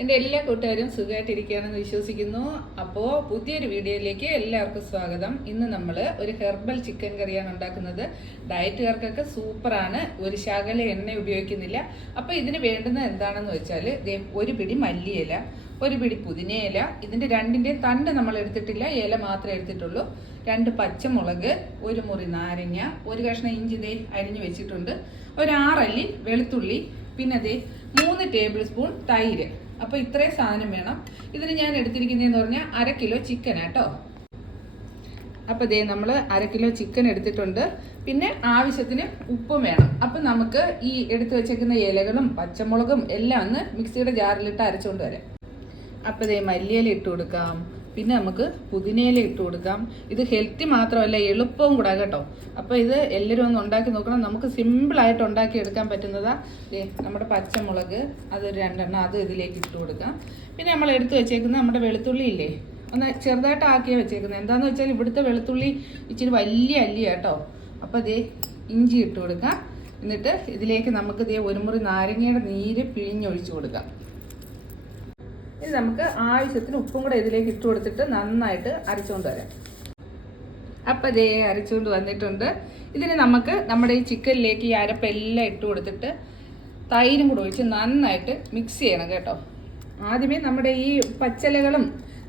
എന്റെ എല്ലാ കൂട്ടുകാരും സുഖമായിട്ടിരിക്കുകയാണെന്ന് വിശ്വസിക്കുന്നു. അപ്പോൾ പുതിയൊരു വീഡിയോയിലേക്ക് എല്ലാവർക്കും സ്വാഗതം. ഇന്ന് നമ്മൾ ഒരു ഹെർബൽ ചിക്കൻ കറിയാണ് ഉണ്ടാക്കുന്നത്. ഡയറ്റുകാർക്കൊക്കെ സൂപ്പറാണ്. ഒരു ശകല എണ്ണ ഉപയോഗിക്കുന്നില്ല. അപ്പോൾ ഇതിന് വേണ്ടുന്നത് എന്താണെന്ന് വെച്ചാൽ ഒരു പിടി മല്ലിയില ഒരു പിടി പുതിനയില ഇതിന്റെ രണ്ടിന്റെയും തണ്ട് നമ്മൾ എടുത്തിട്ടില്ല. ഇല മാത്രമേ എടുത്തിട്ടുള്ളൂ. രണ്ട് പച്ചമുളക് ഒരു മുറി നാരങ്ങ ഒരു കഷ്ണം ഇഞ്ചി ദേ അരിഞ്ഞു വെച്ചിട്ടുണ്ട്. ഒരു ആറല്ലി വെളുത്തുള്ളി പിന്നെ ദേ മൂന്ന് ടേബിൾ സ്പൂൺ തൈര്. അപ്പോൾ ഇത്രയും സാധനം വേണം. ഇതിന് ഞാൻ എടുത്തിരിക്കുന്നതെന്ന് പറഞ്ഞാൽ അര കിലോ ചിക്കൻ കേട്ടോ അപ്പോൾ ദേ നമ്മൾ അര കിലോ ചിക്കൻ എടുത്തിട്ടുണ്ട്. പിന്നെ ആവശ്യത്തിന് ഉപ്പും വേണം. അപ്പം നമുക്ക് ഈ എടുത്തു വെച്ചേക്കുന്ന ഇലകളും പച്ചമുളകും എല്ലാം ഒന്ന് മിക്സിയുടെ ജാറിലിട്ട് അരച്ചുകൊണ്ട് വരാം. അപ്പോൾ ദേ മല്ലിയില ഇട്ട് കൊടുക്കാം. പിന്നെ നമുക്ക് പുതിനയില ഇട്ട് കൊടുക്കാം. ഇത് ഹെൽത്തി മാത്രമല്ല എളുപ്പവും കൂടാ കേട്ടോ. അപ്പോൾ ഇത് എല്ലാവരും ഒന്ന് ഉണ്ടാക്കി നോക്കണം. നമുക്ക് സിമ്പിളായിട്ട് ഉണ്ടാക്കി എടുക്കാൻ പറ്റുന്നതാ. നമ്മുടെ പച്ചമുളക് അത് രണ്ടെണ്ണം അത് ഇതിലേക്ക് ഇട്ട് കൊടുക്കാം. പിന്നെ നമ്മൾ എടുത്തു വെച്ചേക്കുന്നത് നമ്മുടെ വെളുത്തുള്ളി ഇല്ലേ? ഒന്ന് ചെറുതായിട്ട് ആക്കിയാ വെച്ചേക്കുന്നത്. എന്താന്ന് വെച്ചാൽ ഇവിടുത്തെ വെളുത്തുള്ളി ഇച്ചിരി വലിയ അല്ലിയ കേട്ടോ. അപ്പോൾ ദേ ഇഞ്ചി ഇട്ട് കൊടുക്കാം. എന്നിട്ട് ഇതിലേക്ക് നമുക്ക് ഇതേ ഒരു മുറി നാരങ്ങയുടെ നീര് പിഴിഞ്ഞൊഴിച്ച് കൊടുക്കാം. ഇനി നമുക്ക് ആവശ്യത്തിന് ഉപ്പും കൂടെ ഇതിലേക്ക് ഇട്ട് കൊടുത്തിട്ട് നന്നായിട്ട് അരച്ചുകൊണ്ട് വരാം. അപ്പം ദേ അരച്ചുകൊണ്ട് വന്നിട്ടുണ്ട്. ഇതിന് നമുക്ക് നമ്മുടെ ഈ ചിക്കനിലേക്ക് ഈ അരപ്പെല്ലാം ഇട്ട് കൊടുത്തിട്ട് തൈരും കൂടെ ഒഴിച്ച് നന്നായിട്ട് മിക്സ് ചെയ്യണം കേട്ടോ. ആദ്യമേ നമ്മുടെ ഈ പച്ചലകളും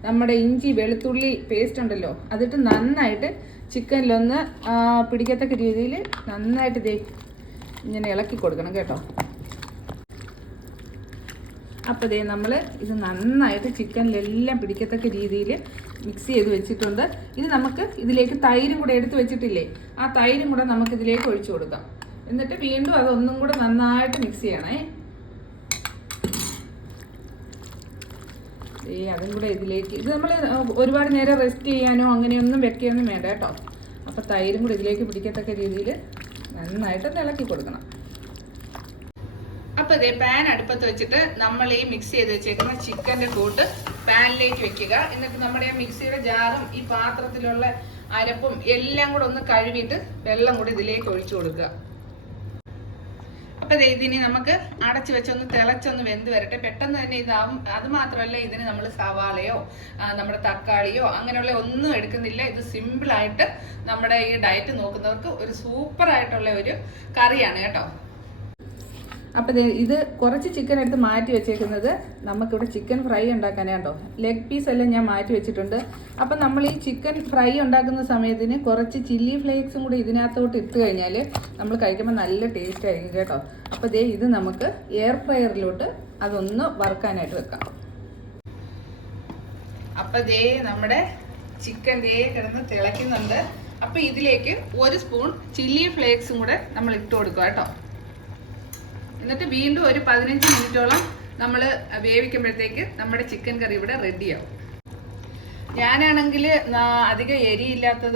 നമ്മുടെ ഇഞ്ചി വെളുത്തുള്ളി പേസ്റ്റ് ഉണ്ടല്ലോ അതിട്ട് നന്നായിട്ട് ചിക്കനിലൊന്ന് പിടിക്കത്തക്ക രീതിയിൽ നന്നായിട്ട് ദേ ഇങ്ങനെ ഇളക്കി കൊടുക്കണം കേട്ടോ. അപ്പോൾ ഇതേ നമ്മൾ ഇത് നന്നായിട്ട് ചിക്കനിലെല്ലാം പിടിക്കത്തക്ക രീതിയിൽ മിക്സ് ചെയ്ത് വെച്ചിട്ടുണ്ട്. ഇത് നമുക്ക് ഇതിലേക്ക് തൈരും കൂടെ എടുത്ത് വെച്ചിട്ടില്ലേ? ആ തൈരും കൂടെ നമുക്ക് ഇതിലേക്ക് ഒഴിച്ചു കൊടുക്കാം. എന്നിട്ട് വീണ്ടും അതൊന്നും കൂടെ നന്നായിട്ട് മിക്സ് ചെയ്യണേ. ഏ അതും കൂടെ ഇതിലേക്ക് ഇത് നമ്മൾ ഒരുപാട് നേരം റെസ്റ്റ് ചെയ്യാനോ അങ്ങനെയൊന്നും വെക്കുകയൊന്നും വേണ്ട കേട്ടോ. അപ്പോൾ തൈരും കൂടെ ഇതിലേക്ക് പിടിക്കത്തക്ക രീതിയിൽ നന്നായിട്ട് ഇളക്കി കൊടുക്കണം. അപ്പൊ ഇതേ പാൻ അടുപ്പത്ത് വെച്ചിട്ട് നമ്മൾ ഈ മിക്സ് ചെയ്ത് വെച്ചേക്കുന്ന ചിക്കന്റെ കൂട്ട് പാനിലേക്ക് വെക്കുക. എന്നിട്ട് നമ്മുടെ മിക്സിയുടെ ജാറും ഈ പാത്രത്തിലുള്ള അരപ്പും എല്ലാം കൂടെ ഒന്ന് കഴുകിയിട്ട് വെള്ളം കൂടി ഇതിലേക്ക് ഒഴിച്ചു കൊടുക്കുക. അപ്പോൾ ഇതിനി നമുക്ക് അടച്ചു വെച്ചൊന്ന് തിളച്ചൊന്ന് വെന്ത് വരട്ടെ. പെട്ടെന്ന് തന്നെ ഇതാവും. അത് മാത്രമല്ല ഇതിന് നമ്മൾ സവാളയോ നമ്മുടെ തക്കാളിയോ അങ്ങനെയുള്ള ഒന്നും എടുക്കുന്നില്ല. ഇത് സിമ്പിളായിട്ട് നമ്മുടെ ഈ ഡയറ്റ് നോക്കുന്നവർക്ക് ഒരു സൂപ്പറായിട്ടുള്ള ഒരു കറിയാണ് കേട്ടോ. അപ്പോൾ ഇത് കുറച്ച് ചിക്കൻ എടുത്ത് മാറ്റി വെച്ചേക്കുന്നത് നമുക്കിവിടെ ചിക്കൻ ഫ്രൈ ഉണ്ടാക്കാനാണ്ടോ ലെഗ് പീസ് എല്ലാം ഞാൻ മാറ്റി വെച്ചിട്ടുണ്ട്. അപ്പം നമ്മൾ ഈ ചിക്കൻ ഫ്രൈ ഉണ്ടാക്കുന്ന സമയത്തിന് കുറച്ച് ചില്ലി ഫ്ലേക്സും കൂടി ഇതിനകത്തോട്ട് ഇട്ട് കഴിഞ്ഞാൽ നമ്മൾ കഴിക്കുമ്പോൾ നല്ല ടേസ്റ്റ് ആയിരിക്കും കേട്ടോ. അപ്പോൾ ദേ ഇത് നമുക്ക് എയർ ഫ്രയറിലോട്ട് അതൊന്ന് വറുക്കാനായിട്ട് വെക്കാം. അപ്പം ദേ നമ്മുടെ ചിക്കൻ ദേ കിടന്ന് തിളയ്ക്കുന്നുണ്ട്. അപ്പം ഇതിലേക്ക് ഒരു സ്പൂൺ ചില്ലി ഫ്ലേക്സും കൂടെ നമ്മൾ ഇട്ട് കൊടുക്കുക കേട്ടോ. എന്നിട്ട് വീണ്ടും ഒരു പതിനഞ്ച് മിനിറ്റോളം നമ്മൾ വേവിക്കുമ്പോഴത്തേക്ക് നമ്മുടെ ചിക്കൻ കറി ഇവിടെ റെഡിയാവും. ഞാനാണെങ്കിൽ അധികം എരിയില്ലാത്തത്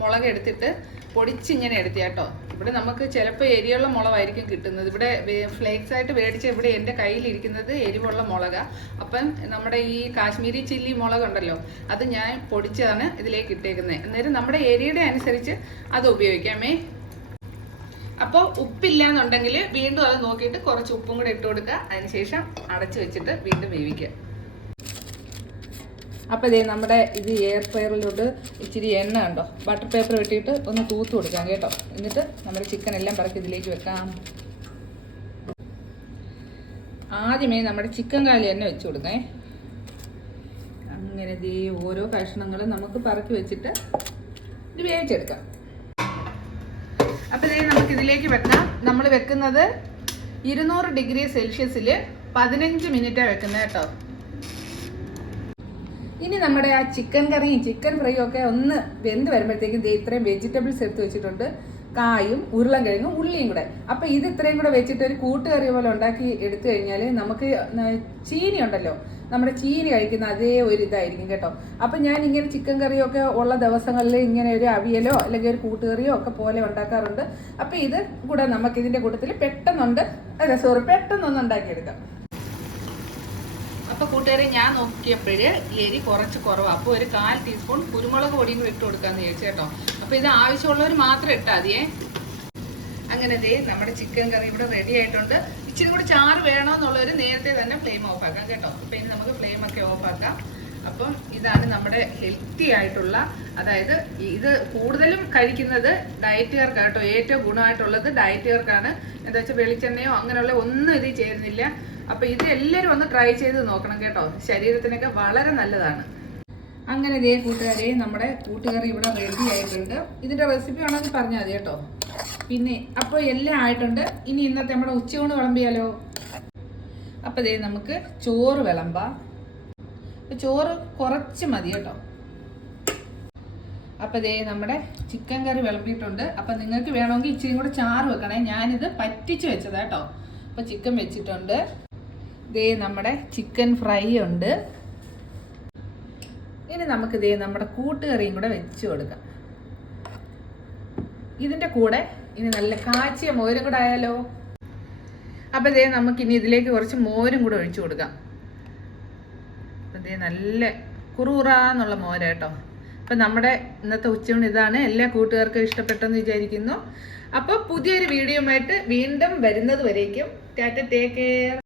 മുളക് എടുത്തിട്ട് പൊടിച്ചിങ്ങനെ എടുത്ത കേട്ടോ. ഇവിടെ നമുക്ക് ചിലപ്പോൾ എരിയുള്ള മുളകായിരിക്കും കിട്ടുന്നത്. ഇവിടെ ഫ്ലേക്സ് ആയിട്ട് മേടിച്ച ഇവിടെ എന്റെ കയ്യിലിരിക്കുന്നത് എരിവുള്ള മുളക. അപ്പം നമ്മുടെ ഈ കാശ്മീരി ചില്ലി മുളക് ഉണ്ടല്ലോ അത് ഞാൻ പൊടിച്ചതാണ് ഇതിലേക്ക് ഇട്ടേക്കുന്നത്. അന്നേരം നമ്മുടെ എരിയുടെ അനുസരിച്ച് അത് ഉപയോഗിക്കാമേ. അപ്പോൾ ഉപ്പില്ല എന്നുണ്ടെങ്കിൽ വീണ്ടും അത് നോക്കിയിട്ട് കുറച്ച് ഉപ്പും കൂടെ ഇട്ട് കൊടുക്കുക. അതിനുശേഷം അടച്ചു വെച്ചിട്ട് വീണ്ടും വേവിക്കുക. അപ്പോൾ ഇതേ നമ്മുടെ ഇത് എയർ ഫ്രയറിലോട്ട് ഇച്ചിരി എണ്ണ ഉണ്ടോ? ബട്ടർ പേപ്പർ വെട്ടിയിട്ട് ഒന്ന് തൂത്ത് കൊടുക്കാം കേട്ടോ. എന്നിട്ട് നമ്മുടെ ചിക്കൻ എല്ലാം പറക്കി ഇതിലേക്ക് വെക്കാം. ആദ്യമേ നമ്മുടെ ചിക്കൻ കാലി എണ്ണ വെച്ച് കൊടുക്കേ അങ്ങനെ ദേ ഓരോ കഷ്ണങ്ങളും നമുക്ക് പറക്കി വെച്ചിട്ട് ഇത് വേവിച്ചെടുക്കാം. അപ്പൊ ഇതേ നമുക്ക് ഇതിലേക്ക് വെക്കാം. നമ്മൾ വെക്കുന്നത് ഇരുന്നൂറ് ഡിഗ്രി സെൽഷ്യസിൽ പതിനഞ്ച് മിനിറ്റാണ് വെക്കുന്നത് കേട്ടോ. ഇനി നമ്മുടെ ആ ചിക്കൻ കറിയും ചിക്കൻ ഫ്രൈയും ഒക്കെ ഒന്ന് വെന്ത് വരുമ്പോഴത്തേക്കും ദേ ഇത്രയും വെജിറ്റബിൾസ് എടുത്ത് വെച്ചിട്ടുണ്ട്. കായും ഉരുളൻകിഴങ്ങും ഉള്ളിയും കൂടെ. അപ്പൊ ഇത് ഇത്രയും കൂടെ വെച്ചിട്ട് ഒരു കൂട്ടുകറി പോലെ ഉണ്ടാക്കി എടുത്തു കഴിഞ്ഞാൽ നമുക്ക് ചീനി ഉണ്ടല്ലോ. നമ്മുടെ ചീനി കഴിക്കുന്ന അതേ ഒരു ഇതായിരിക്കും കേട്ടോ. അപ്പൊ ഞാൻ ഇങ്ങനെ ചിക്കൻ കറിയൊക്കെ ഉള്ള ദിവസങ്ങളിൽ ഇങ്ങനെ ഒരു അവിയലോ അല്ലെങ്കിൽ ഒരു കൂട്ടുകറിയോ ഒക്കെ പോലെ ഉണ്ടാക്കാറുണ്ട്. അപ്പൊ ഇത് കൂടെ നമുക്ക് ഇതിന്റെ കൂട്ടത്തിൽ പെട്ടെന്നുണ്ട് അല്ല സോറി പെട്ടെന്നൊന്ന് ഉണ്ടാക്കിയെടുക്കാം. അപ്പൊ കൂട്ടുകാരെ ഞാൻ നോക്കിയപ്പോഴ് എരി കുറച്ച് കുറവാണ് അപ്പോൾ ഒരു കാൽ ടീസ്പൂൺ കുരുമുളക് പൊടിയും കൂടി ഇട്ട് കൊടുക്കാന്ന് ചോദിച്ചു കേട്ടോ. അപ്പൊ ഇത് ആവശ്യമുള്ളവർ മാത്രം ഇട്ടാൽ മതിയേ. അങ്ങനെ ദേ നമ്മുടെ ചിക്കൻ കറി ഇവിടെ റെഡി ആയിട്ടുണ്ട്. ഇച്ചിരി കൂടി ചാറ് വേണമെന്നുള്ളവർ നേരത്തെ തന്നെ ഫ്ലെയിം ഓഫ് ആക്കാം കേട്ടോ. അപ്പോൾ ഇനി നമുക്ക് ഫ്ലെയിം ഒക്കെ ഓഫ് ആക്കാം. അപ്പം ഇതാണ് നമ്മുടെ ഹെൽത്തി ആയിട്ടുള്ള അതായത് ഇത് കൂടുതലും കഴിക്കുന്നത് ഡയറ്റുകാർക്ക് കേട്ടോ. ഏറ്റവും ഗുണമായിട്ടുള്ളത് ഡയറ്റുകാർക്കാണ് എന്താ വെച്ചാൽ വെളിച്ചെണ്ണയോ അങ്ങനെയുള്ള ഒന്നും ഇതിൽ ചേരുന്നില്ല. അപ്പം ഇത് എല്ലാരും ഒന്ന് ട്രൈ ചെയ്ത് നോക്കണം കേട്ടോ. ശരീരത്തിനൊക്കെ വളരെ നല്ലതാണ്. അങ്ങനെ ഇതേ കൂട്ടുകാരെ നമ്മുടെ കൂട്ടുകറി ഇവിടെ റെഡി ആയിട്ടുണ്ട്. ഇതിന്റെ റെസിപ്പി വേണമെങ്കിൽ പറഞ്ഞാൽ മതി കേട്ടോ. പിന്നെ അപ്പോൾ എല്ലാം ആയിട്ടുണ്ട്. ഇനി ഇന്നത്തെ നമ്മുടെ ഉച്ചയൂണ് വിളമ്പിയാലോ? അപ്പോൾ ദേ നമുക്ക് ചോറ് വിളമ്പാം. ചോറ് കുറച്ച് മതി കേട്ടോ. അപ്പോൾ ദേ നമ്മുടെ ചിക്കൻ കറി വിളമ്പിയിട്ടുണ്ട്. അപ്പോൾ നിങ്ങൾക്ക് വേണമെങ്കിൽ ഇച്ചിരി കൂടെ ചാറ് വെക്കണേ. ഞാനിത് പറ്റിച്ച് വെച്ചതാട്ടോ അപ്പോൾ ചിക്കൻ വെച്ചിട്ടുണ്ട്. ദേ നമ്മുടെ ചിക്കൻ ഫ്രൈ ഉണ്ട്. ഇനി നമുക്ക് ഇതേ നമ്മുടെ കൂട്ടുകറിയും കൂടെ വെച്ച് കൊടുക്കാം. ഇതിന്റെ കൂടെ ഇനി നല്ല കാച്ചിയ മോരും കൂടെ ആയാലോ? അപ്പം ഇതേ നമുക്ക് ഇനി ഇതിലേക്ക് കുറച്ച് മോരും കൂടെ ഒഴിച്ചു കൊടുക്കാം. ഇതേ നല്ല കുറുകുറാന്നുള്ള മോര കേട്ടോ. അപ്പം നമ്മുടെ ഇന്നത്തെ ഉച്ചയൂണ് ഇതാണ്. എല്ലാ കൂട്ടുകാർക്കും ഇഷ്ടപ്പെട്ടെന്ന് വിചാരിക്കുന്നു. അപ്പോൾ പുതിയൊരു വീഡിയോ ആയിട്ട് വീണ്ടും വരുന്നത് വരേക്കും. Tata take care.